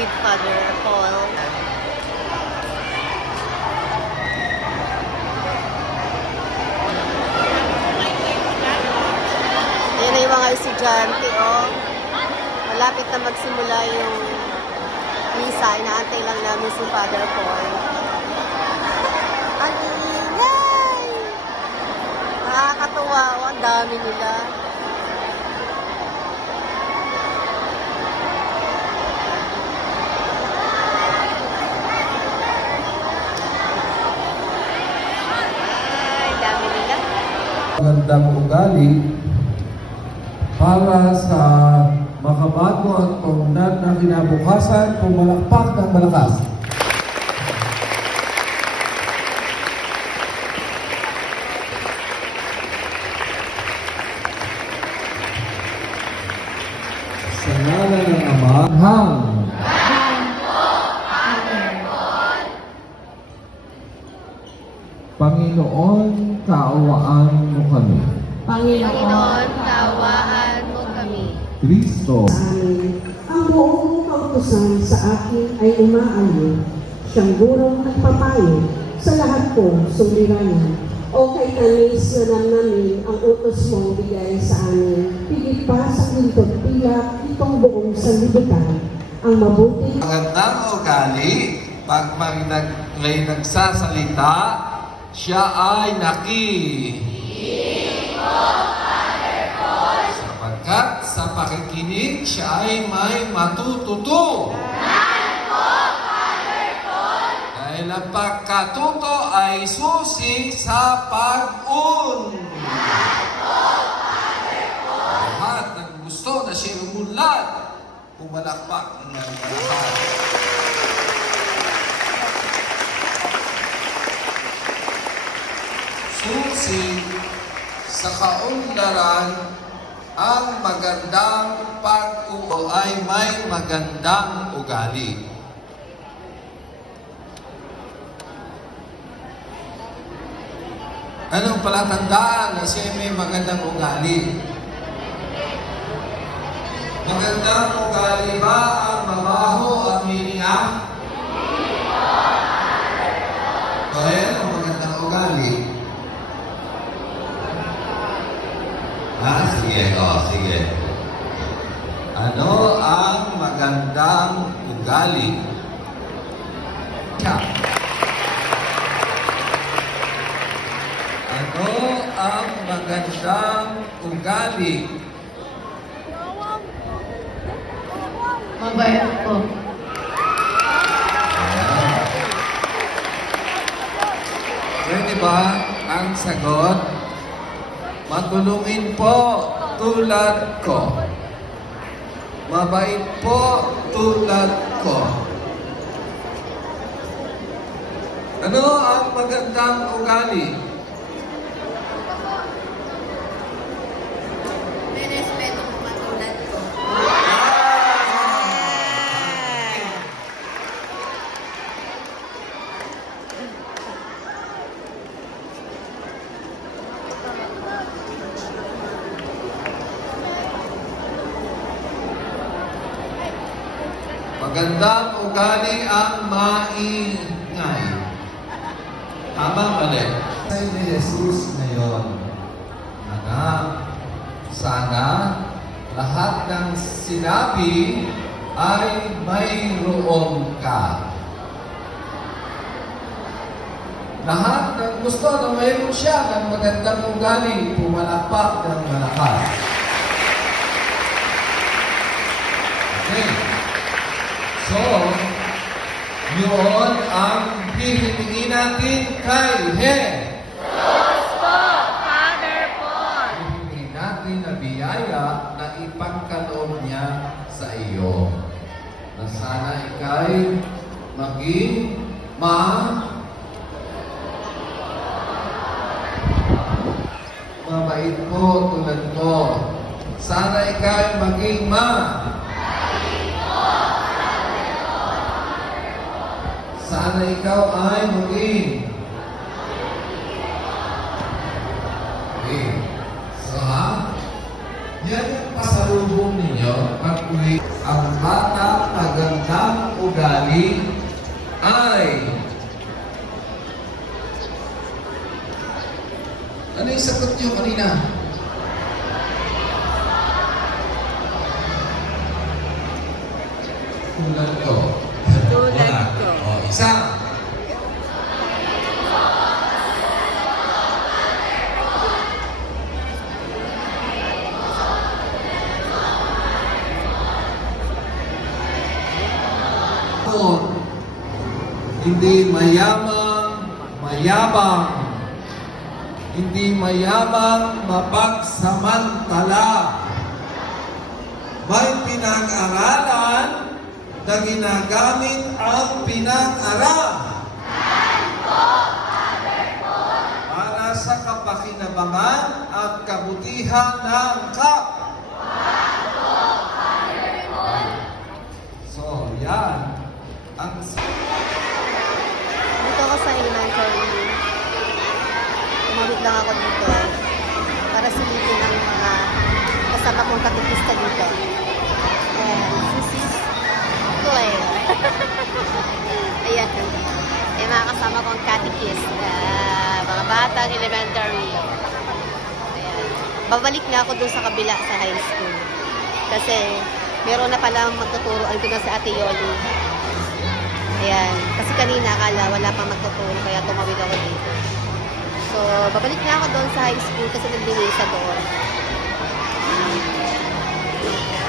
with Father Paul. Ayan na yung mga estudyante, oh. Malapit na magsimula yung misa. Inaantay lang namin si Father Paul. Ang ingay! Nakakatuwa, oh. Ang dami nila. Ay, dami nila. Magandang ugali para sa makabago at tundan na kinabukasan, pumalakpak ng malakas. Sa ngalan ng Ama, hang. Panginoon, kaawaan mo kami. Panginoon, tawaan mo kami. Kristo, Amin. Ang buong kautusan sa akin ay umaayon, siyang gurong at papayo sa lahat kong suliranin. O kay tamis na namin ang utos mong bigay sa amin, pigit pa sa lintod pilak itong buong sanlibutan, ang mabuti. magandang ugali, pag may nagsasalita, siya ay sapagkat sa pakikinig, siya ay may matututo. Dahil ang pagkatuto ay susi sa pag-un. Lahat ng gusto na siya umunlad, pumalakpak ng lahat. Susi sa kaunlaran, ang magandang pag-uo ay may magandang ugali. Anong palatandaan na siya may magandang ugali? Magandang ugali ba ang mabaho ang hininga? O yan ang magandang ugali. Sige. Ano ang magandang ugali? Ano ang magandang ugali? Mabait po. Pwede ba ang sagot? Matulungin po tulad ko. Mabait po tulad ko. Ano ang magandang ugali? Nirespeto mo katulad ko. Magandang ugali ang maingay. Tama, mali. Say ni Jesus ngayon, anak, sana lahat ng sinabi ay mayroon ka. Lahat ng gusto na mayroon siya ng magandang ugali, pumalakpak ng malakas. Okay. So, yun ang hihingi natin kay Diyos po, Father Paul. hihingi natin na biyaya na ipagkaloob niya sa iyo. Na sana ikay maging mabait po tulad ko. Sana ikay maging sana ikaw ay maging. Okay. So, yan yung pasalubong ninyo pag uwi ang bata magandang sali ay... Ano yung sagot niyo kanina? Tulad ko. Tulad ko. O, isa. Hindi mayamang, mayabang. Hindi mayamang, mapagsamantala. May pinag-aralan na ginagamit ang pinag-aral para sa kapakinabangan at kabutihan ng kap. So, yan. Ang Dito ako sa elementary. Tumawid lang ako dito para silipin ang mga kasama kong katikista dito. And this is Claire. Ayan. Ay mga kasama kong katikist. Mga batang elementary. Ayan. Babalik na ako dun sa kabila sa high school. Kasi meron na palang magtuturoan ko na sa Ate Yoli. Ayan. Kasi kanina akala wala pang magtuturo kaya tumawid ako dito. So, babalik na ako doon sa high school kasi naglilisa doon.